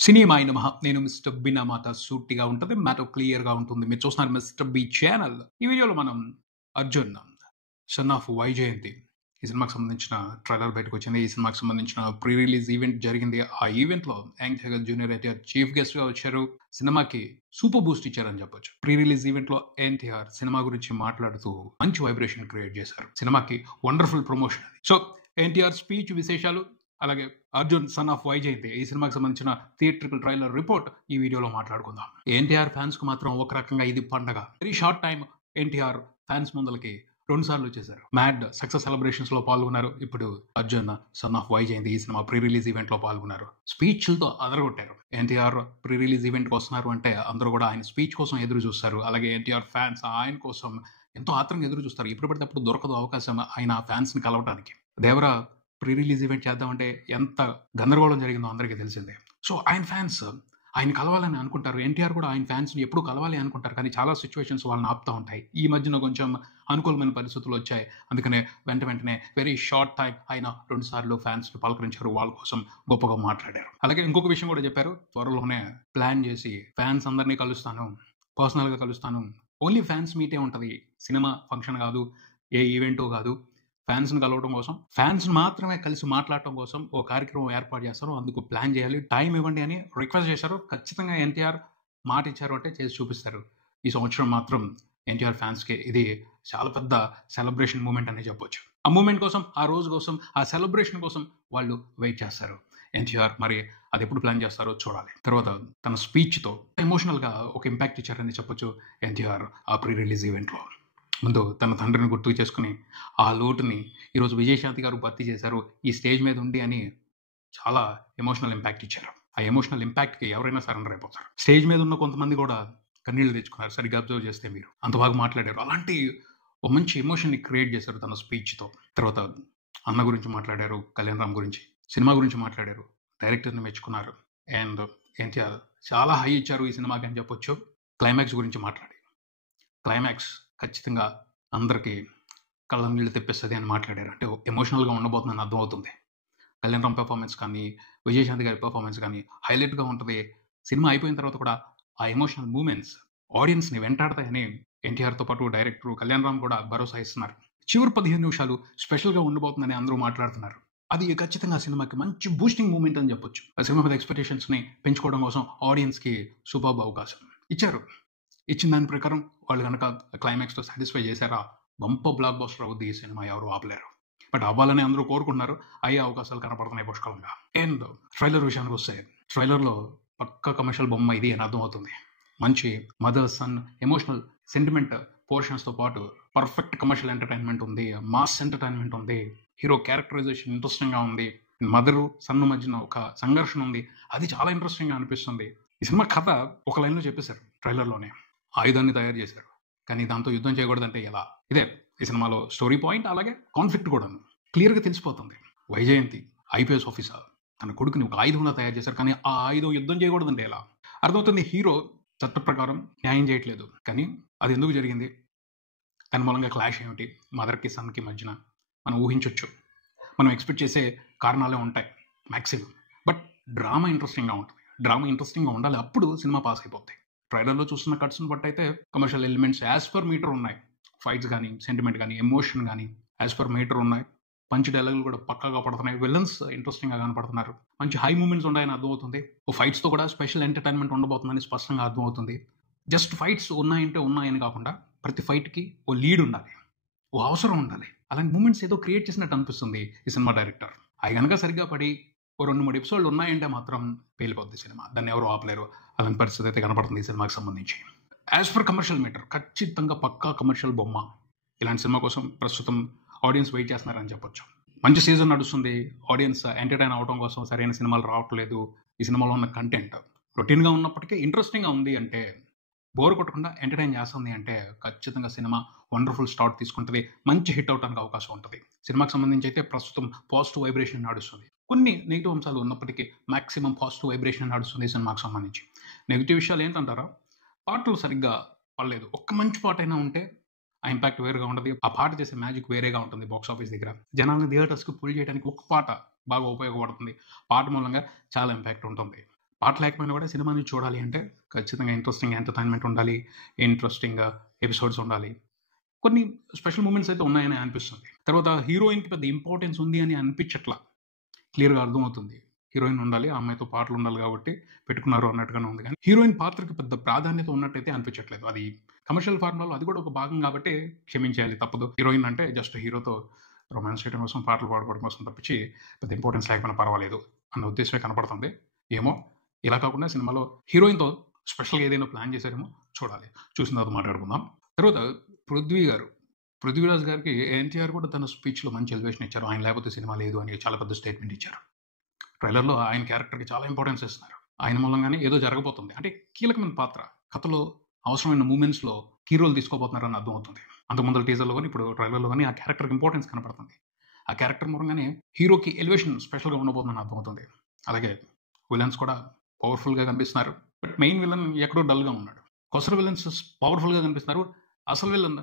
సినిమాయి నమః. నేను mister B. నా మాట సూటిగా ఉంటది. మ్యాటర్ క్లియర్‌గా ఉంటుంది. మీరు చూస్తున్నారు మిస్టర్ బి ఛానల్. ఈ వీడియోలో మనం 'అర్జున్ సన్ ఆఫ్ వైజయంతి' ఈ సినిమాకి సంబంధించిన ట్రైలర్ బయటకొచ్చింది. ఈ సినిమాకి సంబంధించిన ప్రీ రిలీజ్ ఈవెంట్ జరిగింది. ఆ ఈవెంట్‌లో యాంగ్ జగత్ జూనియర్ ఎన్టీఆర్ చీఫ్ గెస్ట్‌గా వచ్చారు. సినిమాకి సూపర్ బూస్ట్ ఇచ్చారని చెప్పొచ్చు. ప్రీ రిలీజ్ ఈవెంట్‌లో ఎన్టీఆర్ సినిమా గురించి మాట్లాడుతూ మంచి వైబ్రేషన్ క్రియేట్ చేశారు. సినిమాకి వండర్‌ఫుల్ ప్రమోషన్ అది. సో ఎన్టీఆర్ స్పీచ్ విశేషాలు, అలాగే 'అర్జున్ సన్ ఆఫ్ వైజయంతి' ఈ సినిమాకి సంబంధించిన థియేట్రికల్ ట్రైలర్ రిపోర్ట్ ఈ వీడియోలో మాట్లాడుకుందాం. ఎన్టీఆర్ ఫ్యాన్స్ కు మాత్రం ఒక రకంగా ఇది పండగ. Very short time NTR fans ముందలకి 2 సార్లు వచ్చేసారు. మ్యాడ్ సక్సెస్ సెలబ్రేషన్స్ లో పాల్గొన్నారు. ఇప్పుడు 'అర్జున్ సన్ ఆఫ్ వైజయంతి' ఈ సినిమా ప్రీ రిలీజ్ ఈవెంట్ లో పాల్గొన్నారు. స్పీచ్లతో అదరగొట్టారు. ఎన్టీఆర్ ప్రీ రిలీజ్ ఈవెంట్ కి వస్తున్నారు అంటే అందరూ కూడా ఆయన స్పీచ్ కోసం ఎదురు చూస్తారు. అలాగే ఎన్టీఆర్ ఫ్యాన్స్ ఆయన కోసం ఎంతో ఆత్రంగా ఎదురు చూస్తారు. ఎప్పుడు పడితే అప్పుడు దొరకదు అవకాశం ఆయన ఫ్యాన్స్ ని కలవటానికి. దేవరా ప్రీ రిలీజ్ ఈవెంట్ చేద్దామంటే ఎంత గందరగోళం జరిగిందో అందరికీ తెలిసిందే. సో ఆయన ఫ్యాన్స్ ఆయన కలవాలని అనుకుంటారు. ఎన్టీఆర్ కూడా ఆయన ఫ్యాన్స్ని ఎప్పుడు కలవాలి అనుకుంటారు. కానీ చాలా సిచ్యువేషన్స్ వాళ్ళని ఆపుతూ ఉంటాయి. ఈ మధ్యన కొంచెం అనుకూలమైన పరిస్థితులు వచ్చాయి. అందుకనే వెంటనే వెరీ షార్ట్ టైం ఆయన 2 సార్లు ఫ్యాన్స్ని పలకరించారు. వాళ్ళ కోసం గొప్పగా మాట్లాడారు. అలాగే ఇంకొక విషయం కూడా చెప్పారు. త్వరలోనే ప్లాన్ చేసి ఫ్యాన్స్ అందరినీ కలుస్తాను, పర్సనల్గా కలుస్తాను. ఓన్లీ ఫ్యాన్స్ మీటే ఉంటుంది. సినిమా ఫంక్షన్ కాదు, ఏ ఈవెంటో కాదు. ఫ్యాన్స్ని కలవడం కోసం, ఫ్యాన్స్ మాత్రమే కలిసి మాట్లాడటం కోసం ఓ కార్యక్రమం ఏర్పాటు చేస్తారు. అందుకు ప్లాన్ చేయాలి, టైం ఇవ్వండి అని రిక్వెస్ట్ చేశారు. ఖచ్చితంగా ఎన్టీఆర్ మాట ఇచ్చారు అంటే చేసి చూపిస్తారు. ఈ సంవత్సరం మాత్రం ఎన్టీఆర్ ఫ్యాన్స్కి ఇది చాలా పెద్ద సెలబ్రేషన్ మూమెంట్ అని చెప్పొచ్చు. ఆ మూమెంట్ కోసం, ఆ రోజు కోసం, ఆ సెలబ్రేషన్ కోసం వాళ్ళు వెయిట్ చేస్తారు. ఎన్టీఆర్ మరి అది ఎప్పుడు ప్లాన్ చేస్తారో చూడాలి. తర్వాత తన స్పీచ్తో ఎమోషనల్గా ఒక ఇంపాక్ట్ ఇచ్చారని చెప్పొచ్చు ఎన్టీఆర్ ఆ ప్రీ రిలీజ్ ఈవెంట్లో. ముందు తన తండ్రిని గుర్తు చేసుకుని ఆ లోటుని ఈరోజు విజయశాంతి గారు భర్తీ చేశారు ఈ స్టేజ్ మీద ఉండి అని చాలా ఎమోషనల్ ఇంపాక్ట్ ఇచ్చారు. ఆ ఎమోషనల్ ఇంపాక్ట్కి ఎవరైనా సరెండర్ అయిపోతారు. స్టేజ్ మీద ఉన్న కొంతమంది కూడా కన్నీళ్లు తెచ్చుకున్నారు. సరిగ్గా అబ్జర్వ్ చేస్తే మీరు అంత బాగా మాట్లాడారు. అలాంటి ఒక మంచి ఎమోషన్ని క్రియేట్ చేశారు తన స్పీచ్తో. తర్వాత అన్న గురించి మాట్లాడారు, కళ్యాణ్ రామ్ గురించి, సినిమా గురించి మాట్లాడారు, డైరెక్టర్ని మెచ్చుకున్నారు. అండ్ ఎన్టీఆర్ చాలా హై ఇచ్చారు ఈ సినిమాకి అని చెప్పొచ్చు. క్లైమాక్స్ గురించి మాట్లాడి, క్లైమాక్స్ ఖచ్చితంగా అందరికీ కళ్ళ నీళ్ళు తెప్పిస్తుంది అని మాట్లాడారు. అంటే ఎమోషనల్గా ఉండబోతుందని అర్థమవుతుంది. కళ్యాణ్ రామ్ పెర్ఫార్మెన్స్ కానీ, విజయశాంతి గారి పెర్ఫార్మెన్స్ కానీ హైలైట్గా ఉంటుంది. సినిమా అయిపోయిన తర్వాత కూడా ఆ ఎమోషనల్ మూమెంట్స్ ఆడియన్స్ని వెంటాడతాయని ఎన్టీఆర్తో పాటు డైరెక్టర్ కళ్యాణ్ రామ్ కూడా భరోసా ఇస్తున్నారు. చివరి 15 నిమిషాలు స్పెషల్గా ఉండబోతుందని అందరూ మాట్లాడుతున్నారు. అది ఖచ్చితంగా సినిమాకి మంచి బూస్టింగ్ మూమెంట్ అని చెప్పొచ్చు. ఆ సినిమా మీద ఎక్స్పెక్టేషన్స్ని పెంచుకోవడం కోసం ఆడియన్స్కి సూపర్బ్ అవకాశం ఇచ్చారు. ఇచ్చిన దాని ప్రకారం వాళ్ళు కనుక క్లైమాక్స్తో సాటిస్ఫై చేశారా, బంపర్ బ్లాక్ బస్టర్ అవుద్ది ఈ సినిమా, ఎవరు ఆపలేరు. బట్ అవ్వాలని అందరూ కోరుకుంటున్నారు. అయ్యే అవకాశాలు కనపడుతున్నాయి పుష్కలంగా. అండ్ ట్రైలర్ విషయానికి వస్తే, ట్రైలర్లో పక్క కమర్షియల్ బొమ్మ ఇది అని అర్థమవుతుంది. మంచి మదర్ సన్ ఎమోషనల్ సెంటిమెంట్ పోర్షన్స్తో పాటు పర్ఫెక్ట్ కమర్షియల్ ఎంటర్టైన్మెంట్ ఉంది, మాస్ ఎంటర్టైన్మెంట్ ఉంది, హీరో క్యారెక్టరైజేషన్ ఇంట్రెస్టింగ్గా ఉంది, మదరు సన్ మధ్యన ఒక సంఘర్షణ ఉంది, అది చాలా ఇంట్రెస్టింగ్గా అనిపిస్తుంది. ఈ సినిమా కథ ఒక లైన్లో చెప్పేశారు. ట్రైలర్లోనే ఆయుధాన్ని తయారు చేశారు, కానీ దాంతో యుద్ధం చేయకూడదంటే ఎలా? ఇదే ఈ సినిమాలో స్టోరీ పాయింట్. అలాగే కాన్ఫ్లిక్ట్ కూడా క్లియర్గా తెలిసిపోతుంది. వైజయంతి ఐపీఎస్ ఆఫీసర్ తన కొడుకుని ఒక ఆయుధంలో తయారు చేశారు, కానీ ఆ ఆయుధం యుద్ధం చేయకూడదంటే ఎలా? అర్థమవుతుంది. హీరో చట్ట ప్రకారం న్యాయం చేయట్లేదు, కానీ అది ఎందుకు జరిగింది, దాని మూలంగా క్లాష్ ఏమిటి, మదర్కి సన్కి మధ్యన మనం ఊహించవచ్చు. మనం ఎక్స్పెక్ట్ చేసే కారణాలే ఉంటాయి మ్యాక్సిమం. బట్ డ్రామా ఇంట్రెస్టింగ్గా ఉంటుంది. డ్రామా ఇంట్రెస్టింగ్గా ఉండాలి, అప్పుడు సినిమా పాస్ అయిపోతాయి. ట్రైలర్లో చూస్తున్న కట్స్ని బట్టి అయితే commercial elements as per metre ఉన్నాయి. ఫైట్స్ కానీ, సెంటిమెంట్ కానీ, ఎమోషన్ కానీ యాజ్ పర్ మీటర్ ఉన్నాయి. పంచ్ డైలాగులు కూడా పక్కాగా పడుతున్నాయి. విలన్స్ ఇంట్రెస్టింగ్గా కనపడుతున్నారు. మంచి హై మూమెంట్స్ ఉన్నాయని అర్థమవుతుంది. ఓ ఫైట్స్తో కూడా స్పెషల్ ఎంటర్టైన్మెంట్ ఉండబోతుందని స్పష్టంగా అర్థమవుతుంది. జస్ట్ ఫైట్స్ ఉన్నాయంటే ఉన్నాయని కాకుండా ప్రతి ఫైట్కి ఓ లీడ్ ఉండాలి, ఓ అవసరం ఉండాలి. అలాంటి మూమెంట్స్ ఏదో క్రియేట్ చేసినట్టు అనిపిస్తుంది ఈ సినిమా డైరెక్టర్. అవి కనుక సరిగ్గా పడి ఓ 2-3 ఎపిసోడ్లు ఉన్నాయంటే మాత్రం పేలిపోద్ది సినిమా. దాన్ని ఎవరు ఆపలేరు. అలాంటి పరిస్థితి అయితే కనపడుతుంది ఈ సినిమాకి సంబంధించి. యాజ్ పర్ కమర్షియల్ మీటర్ ఖచ్చితంగా పక్కా కమర్షియల్ బొమ్మ. ఇలాంటి సినిమా కోసం ప్రస్తుతం ఆడియన్స్ వెయిట్ చేస్తున్నారని చెప్పొచ్చు. మంచి సీజన్ నడుస్తుంది. ఆడియన్స్ ఎంటర్టైన్ అవడం కోసం సరైన సినిమాలు రావట్లేదు. ఈ సినిమాలో ఉన్న కంటెంట్ రొటీన్గా ఉన్నప్పటికీ ఇంట్రెస్టింగ్గా ఉంది అంటే, బోర్ కొట్టకుండా ఎంటర్టైన్ చేస్తుంది అంటే ఖచ్చితంగా సినిమా వండర్ఫుల్ స్టార్ట్ తీసుకుంటుంది. మంచి హిట్ అవడానికి అవకాశం ఉంటుంది. సినిమాకి సంబంధించి అయితే ప్రస్తుతం పాజిటివ్ వైబ్రేషన్ నడుస్తుంది. కొన్ని నెగిటివ్ అంశాలు ఉన్నప్పటికీ మాక్సిమం పాజిటివ్ వైబ్రేషన్ నడుస్తుంది ఈ సినిమాకి సంబంధించి. నెగిటివ్ విషయాలు ఏంటంటారా, పాటలు సరిగ్గా పడలేదు. ఒక్క మంచి పాట అయినా ఉంటే ఆ ఇంపాక్ట్ వేరుగా ఉంటుంది. ఆ పాట చేసే మ్యాజిక్ వేరేగా ఉంటుంది. బాక్స్ ఆఫీస్ దగ్గర జనాలను థియేటర్స్కి పుల్ చేయడానికి ఒక్క పాట బాగా ఉపయోగపడుతుంది. పాట మూలంగా చాలా ఇంపాక్ట్ ఉంటుంది. పాట లేకపోయినా కూడా సినిమాని చూడాలి అంటే ఖచ్చితంగా ఇంట్రెస్టింగ్ ఎంటర్టైన్మెంట్ ఉండాలి, ఇంట్రెస్టింగ్ ఎపిసోడ్స్ ఉండాలి. కొన్ని స్పెషల్ మూమెంట్స్ అయితే ఉన్నాయని అనిపిస్తుంది. తర్వాత హీరోయిన్‌కి పెద్ద ఇంపార్టెన్స్ ఉంది అని అనిపించట్లా. క్లియర్‌గా అర్థమవుతుంది. హీరోయిన్ ఉండాలి, ఆ అమ్మాయితో పాటలు ఉండాలి కాబట్టి పెట్టుకున్నారు అన్నట్టుగానే ఉంది. కానీ హీరోయిన్ పాత్రకి పెద్ద ప్రాధాన్యత ఉన్నట్టయితే అనిపించట్లేదు. అది కమర్షియల్ ఫార్ములాలో అది కూడా ఒక భాగం కాబట్టి క్షమించేయాలి, తప్పదు. హీరోయిన్ అంటే జస్ట్ హీరోతో రొమాన్స్ చేయడం కోసం, పాటలు పాడుకోవడం కోసం తప్పించి పెద్ద ఇంపార్టెన్స్ లేకపోయినా పర్వాలేదు అన్న ఉద్దేశమే కనపడుతుంది. ఏమో ఇలా కాకుండా సినిమాలో హీరోయిన్‌తో స్పెషల్‌గా ఏదైనా ప్లాన్ చేశారేమో చూడాలి. చూసిన తర్వాత మాట్లాడుకుందాం. తర్వాత పృథ్వీరాజ్ గారికి ఎన్టీఆర్ కూడా తన స్పీచ్‌లో మంచి ఎలివేషన్ ఇచ్చారు. ఆయన లేకపోతే సినిమా లేదు అని చాలా పెద్ద స్టేట్మెంట్ ఇచ్చారు. ట్రైలర్‌లో ఆయన క్యారెక్టర్‌కి చాలా ఇంపార్టెన్స్ ఇస్తున్నారు. ఆయన మూలంగానే ఏదో జరగబోతుంది. అంటే కీలకమైన పాత్ర. కథలో అవసరమైన మూమెంట్స్‌లో కీ రోల్ తీసుకోబోతున్నారని అర్థమవుతుంది. అంతకుముందు టీజర్‌లో గాని, ఇప్పుడు ట్రైలర్‌లో గాని ఆ క్యారెక్టర్‌కి ఇంపార్టెన్స్ కనపడుతుంది. ఆ క్యారెక్టర్ మూలంగానే హీరోకి ఎలివేషన్ స్పెషల్‌గా ఉండబోతుందని అర్థమవుతుంది. అలాగే విలన్స్ కూడా పవర్‌ఫుల్‌గా కనిపిస్తున్నారు. బట్ మెయిన్ విలన్ ఎక్కడో డల్‌గా ఉన్నాడు. కొసరు విలన్స్ పవర్‌ఫుల్‌గా కనిపిస్తున్నారు. అసలు విలన్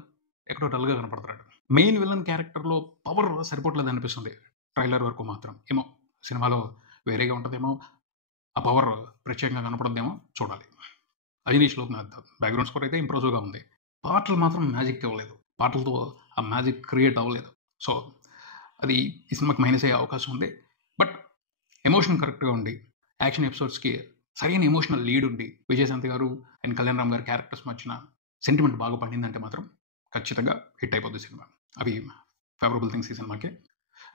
ఎక్కడో డల్‌గా కనపడుతున్నాడు. మెయిన్ విలన్ క్యారెక్టర్‌లో పవర్ సరిపోవట్లేదు అనిపిస్తుంది ట్రైలర్ వరకు మాత్రం. ఏమో సినిమాలో వేరేగా ఉంటదేమో, ఆ పవర్ ప్రత్యేకంగా కనపడద్దేమో చూడాలి. అజనీష్ లోక్నాథ్ బ్యాక్‌గ్రౌండ్ స్కోర్ అయితే ఇంప్రెసివ్‌గా ఉంది. పాటలు మాత్రం మ్యాజిక్ ఇవ్వలేదు. పాటలతో ఆ మ్యాజిక్ క్రియేట్ అవ్వలేదు. సో అది ఈ సినిమాకి మైనస్ అయ్యే అవకాశం ఉంది. బట్ ఎమోషన్ కరెక్ట్‌గా ఉండి, యాక్షన్ ఎపిసోడ్స్‌కి సరైన ఎమోషనల్ లీడ్ ఉండి, విజయశాంతి గారు అండ్ కళ్యాణ్ రామ్ గారి క్యారెక్టర్స్ మధ్యన సెంటిమెంట్ బాగా పండిందంటే మాత్రం ఖచ్చితంగా హిట్ అయిపోద్ది సినిమా. అవి ఫేవరబుల్ థింగ్స్ ఈ సినిమాకి.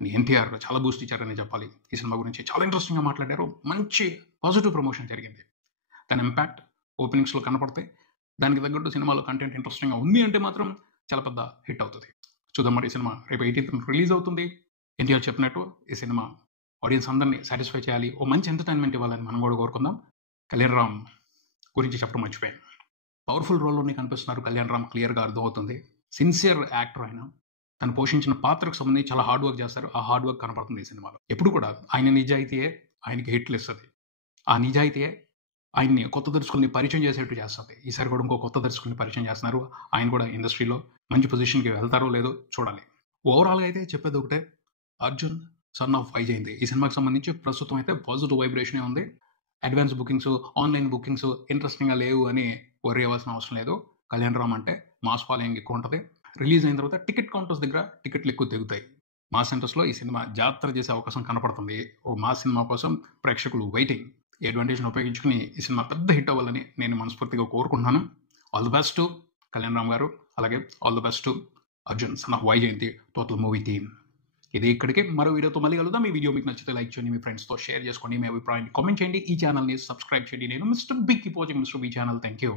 ఎన్టీఆర్ చాలా బూస్ట్ ఇచ్చారని చెప్పాలి. ఈ సినిమా గురించి చాలా ఇంట్రెస్టింగ్‌గా మాట్లాడారు. మంచి పాజిటివ్ ప్రమోషన్ జరిగింది. దాని ఇంపాక్ట్ ఓపెనింగ్స్‌లో కనపడితే, దానికి తగ్గట్టు సినిమాలో కంటెంట్ ఇంట్రెస్టింగ్‌గా ఉంది అంటే మాత్రం చాలా పెద్ద హిట్ అవుతుంది. చూద్దాం మరి ఈ సినిమా రేపు 18th రిలీజ్ అవుతుంది. ఎన్టీఆర్ చెప్పినట్టు ఈ సినిమా ఆడియన్స్ అందరినీ సాటిస్ఫై చేయాలి, ఓ మంచి ఎంటర్టైన్మెంట్ ఇవ్వాలని మనం కూడా కోరుకుందాం. కళ్యాణ్ రామ్ గురించి చెప్పడం మర్చిపోయాను. పవర్ఫుల్ రోల్లోనే కనిపిస్తున్నారు కళ్యాణ్ రామ్, క్లియర్‌గా అర్థమవుతుంది. సిన్సియర్ యాక్టర్ ఆయన. తను పోషించిన పాత్రకు సంబంధించి చాలా హార్డ్ వర్క్ చేస్తారు. ఆ హార్డ్ వర్క్ కనపడుతుంది ఈ సినిమాలో. ఎప్పుడు కూడా ఆయన నిజాయితీయే ఆయనకి హిట్లు ఇస్తుంది. ఆ నిజాయితీయే ఆయన్ని కొత్త దర్శకుల్ని పరిచయం చేసేట్టు చేస్తుంది. ఈసారి కూడా ఇంకో కొత్త దర్శకుల్ని పరిచయం చేస్తున్నారు. ఆయన కూడా ఇండస్ట్రీలో మంచి పొజిషన్‌కి వెళ్తారో లేదో చూడాలి. ఓవరాల్‌గా అయితే చెప్పేది ఒకటే, అర్జున్ సన్ ఆఫ్ వైజయంతి ఈ సినిమాకి సంబంధించి ప్రస్తుతం అయితే పాజిటివ్ వైబ్రేషనే ఉంది. అడ్వాన్స్ బుకింగ్స్, ఆన్లైన్ బుకింగ్స్ ఇంట్రెస్టింగ్‌గా లేవు అని వర్రీ అవ్వాల్సిన అవసరం లేదు. కళ్యాణ్ రామ్ అంటే మాస్ ఫాలోయింగ్ ఎక్కువ ఉంటుంది. రిలీజ్ అయిన తర్వాత టికెట్ కౌంటర్స్ దగ్గర టికెట్లు ఎక్కువ తెగుతాయి. మాస్ సెంటర్స్లో ఈ సినిమా జాతర చేసే అవకాశం కనపడుతుంది. ఓ మాస్ సినిమా కోసం ప్రేక్షకులు వెయిటింగ్. ఈ అడ్వాంటేజ్ని ఉపయోగించుకుని ఈ సినిమా పెద్ద హిట్ అవ్వాలని నేను మనస్ఫూర్తిగా కోరుకుంటున్నాను. All the best to Kalyan Ram గారు, అలాగే all the best to Arjun son of Vyjayanthi total movie team. ఇది ఇక్కడికి మరో వీడియోతో మళ్ళీ కలుద్దాం. ఈ వీడియో మీకు నచ్చితే లైక్ చేయండి, మీ ఫ్రెండ్స్తో షేర్ చేసుకోండి, మీ అభిప్రాయాన్ని కామెంట్ చేయండి, ఈ ఛానల్ని సబ్స్క్రైబ్ చేయండి. నేను mister B keep watching mister B channel. Thank you.